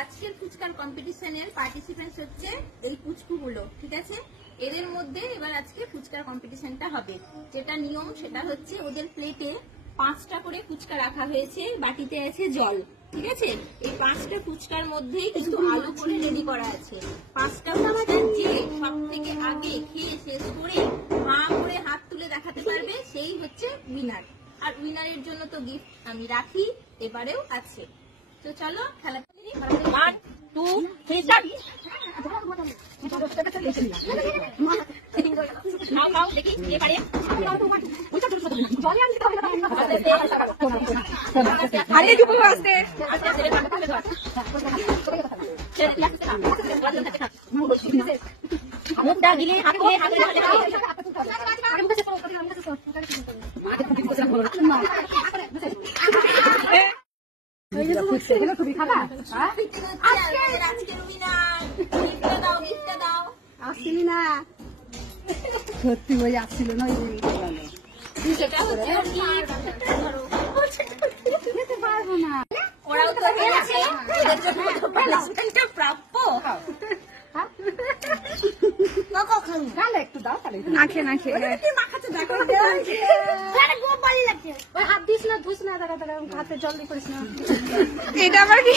আজকের ফুচকার কম্পিটিশনের পার্টিসিপেন্টস হচ্ছে এই পুচকুগুলো, ঠিক আছে? এদের মধ্যে এবার আজকে ফুচকার কম্পিটিশনটা হবে। যেটা নিয়ম সেটা হচ্ছে ওদের প্লেটে 5টা করে ফুচকা রাখা হয়েছে, বাটিতে আছে জল, ঠিক আছে? এই 5টা ফুচকার মধ্যেই কিন্তু আলু করে রেডি করা আছে। 5টা ফুচকা যে সব থেকে আগে খেয়ে শেষ করে হাঁ করে হাত তুলে দেখাতে পারবে সেই হচ্ছে উইনার। আর উইনারের জন্য তো গিফট আমি রাখি, এবারেও আছে। তো চলো খেলা 1 2 3 স্টার্ট। দেখি কে পারে। আরে একটু আস্তে মুখটা গিলে হাত দিয়ে খুবই খারাপ। আসছিল না, সত্যি ওই আসছিল না, পারবো না। ওরাও তো হেরেছে, ওদের জন্য পানিশমেন্টটা প্রাপ্য। একটু দাও তাহলে না খেয়ে না খেয়ে মাখাতে দেখো হাত দিস না, ধুস না, হাতে জল দিয়ে করিস না। এটা আবার কি?